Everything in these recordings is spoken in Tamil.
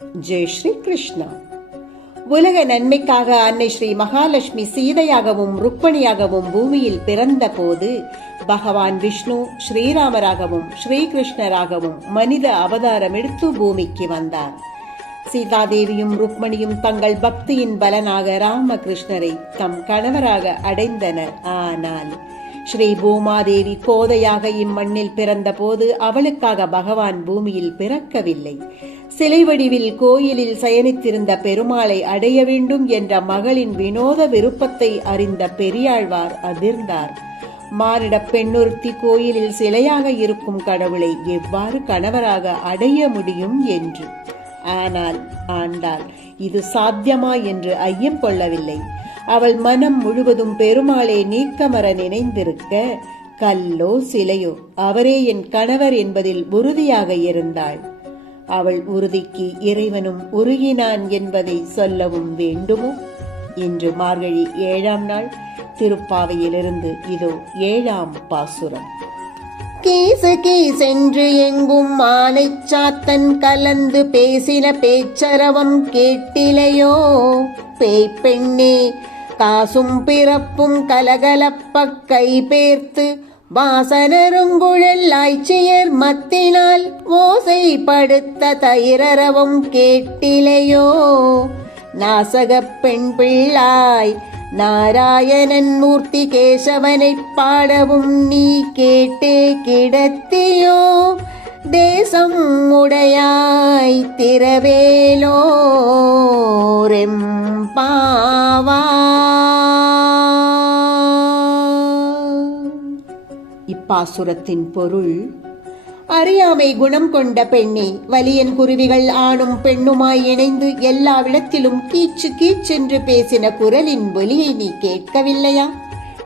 ஜெய் ஸ்ரீ கிருஷ்ணா உலக நன்மைக்காக அன்னை ஸ்ரீ மகாலட்சுமி சீதையாகவும் ருக்மணியாகவும் பூமியில் பிறந்த போது பகவான் விஷ்ணு ஸ்ரீராமராகவும் ஸ்ரீகிருஷ்ணராகவும் மனித அவதாரம் எடுத்து பூமிக்கு வந்தார். சீதாதேவியும் ருக்மணியும் தங்கள் பக்தியின் பலனாக ராமகிருஷ்ணரை தம் கணவராக அடைந்தனர். ஆனால் ஸ்ரீ பூமாதேவி கோதையாக இம்மண்ணில் பிறந்தபோது அவளுக்காக பகவான் பூமியில் பிறக்கவில்லை. சிலை வடிவில் கோயிலில் சயனித்திருந்த பெருமாளை அடைய வேண்டும் என்ற மகளின் வினோத விருப்பத்தை அறிந்த பெரியாழ்வார் அதிர்ந்தார். மானிட பெண்ணொருத்தி கோயிலில் சிலையாக இருக்கும் கடவுளை எவ்வாறு கணவராக அடைய முடியும் என்று. ஆனால் ஆண்டாள் இது சாத்தியமா என்று ஐயம் கொள்ளவில்லை. அவள் மனம் முழுவதும் பெருமாளே நீக்கமர நினைந்திருக்க கல்லோ சிலையோ அவரே என் கணவர் என்பதில் உறுதியாக இருந்தாள். அவள் உறுதிக்கு இறைவனும் உருகினான் என்பதை சொல்லவும் வேண்டுமோ? இன்று மார்கழி ஏழாம் நாள் திருப்பாவையிலிருந்து இதோ ஏழாம் பாசுரம். கீசு கீசென்று எங்கும் மாலை சாத்தன் கலந்து பேசின பேச்சரவம் கேட்டிலையோ? பேய் பெண்ணே காசும் பிறப்பும் கலகலப்ப கைபேர்த்து பேர்த்து வாசனருங்குழல் ஆய்ச்சியர் மத்தினால் ஓசைப்படுத்த தயிரரவம் கேட்டிலையோ? நாசகப் பெண் பிள்ளாய் நாராயணன் மூர்த்தி கேசவனை பாடவும் நீ கேட்டே கிடத்தியோ? தேசம் உடையாய் திரவேலோ இப்பாசுரத்தின் பொருள் அறியாமை குணம் கொண்ட பெண்ணே வலியன் குருவிகள் ஆணும் பெண்ணுமாய் இணைந்து எல்லா விடத்திலும் கீச்சு கீச்சென்று பேசின குரலின் ஒலியை நீ கேட்கவில்லையா?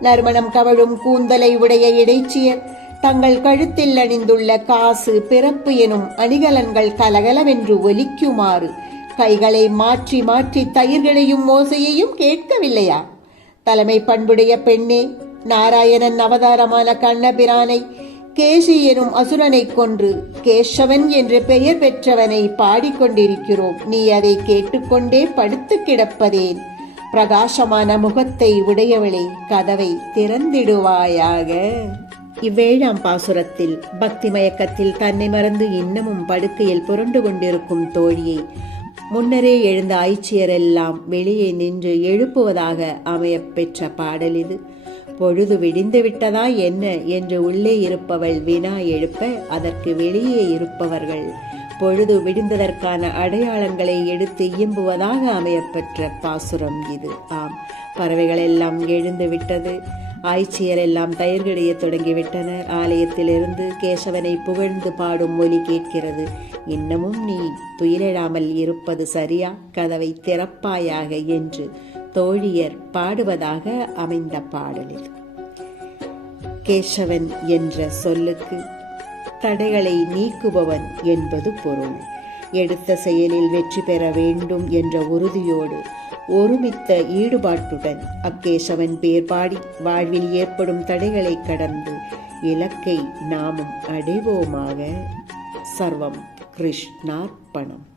நறுமணம் கவழும் கூந்தலை உடைய இடைச்சியர் தங்கள் கழுத்தில் அணிந்துள்ள காசு பிறப்பு எனும் அணிகலன்கள் கலகலவென்று ஒலிக்குமாறு கைகளை மாற்றி மாற்றி தயிர்களையும் ஓசையையும் கேட்கவில்லையா? தலைமை பண்புடைய பெண்ணே நாராயணன் அவதாரமான கண்ணபிரானை கேசி எனும் அசுரனை கொன்று கேசவன் என்று பெயர் பெற்றவனை பாடிக்கொண்டிருக்கிறோம். நீ அதை கேட்டுக்கொண்டே படுத்து கிடப்பதேன் பிரகாசமான முகத்தை உடையவளே கதவை திறந்திடுவாயாக. இவ்வேழாம் பாசுரத்தில் பக்தி மயக்கத்தில் தன்னை மறந்து இன்னமும் படுக்கையில் புரண்டு கொண்டிருக்கும் தோழியை முன்னரே எழுந்த ஆய்ச்சியரெல்லாம் வெளியே நின்று எழுப்புவதாக அமையப்பெற்ற பாடல் இது. பொழுது விடிந்து விட்டதா என்ன என்று உள்ளே இருப்பவள் வினா எழுப்ப அதற்கு வெளியே இருப்பவர்கள். பொழுது விடிந்ததற்கான அடையாளங்களை எடுத்து இயம்புவதாக அமையப்பெற்ற பாசுரம் இது. ஆம் பறவைகள் எல்லாம் எழுந்து விட்டது. ஆய்ச்சியர் எல்லாம் தயிர்கிடைய தொடங்கிவிட்டனர். ஆலயத்திலிருந்து கேசவனை புகழ்ந்து பாடும் ஒலி கேட்கிறது. இன்னமும் நீ துயிலெழாமல் இருப்பது சரியா? கதவை திறப்பாயாக என்று தோழியர் பாடுவதாக அமைந்த பாடலில். கேசவன் என்ற சொல்லுக்கு தடைகளை நீக்குபவன் என்பது பொருள். எடுத்த செயலில் வெற்றி பெற வேண்டும் என்ற உறுதியோடு ஒருமித்த ஈடுபாட்டுடன் அக்கேசவன் பேர் பாடி வாழ்வில் ஏற்படும் தடைகளை கடந்து இலக்கை நாமும் அடைவோமாக. சர்வம் கிருஷ்ணார்ப்பணம்.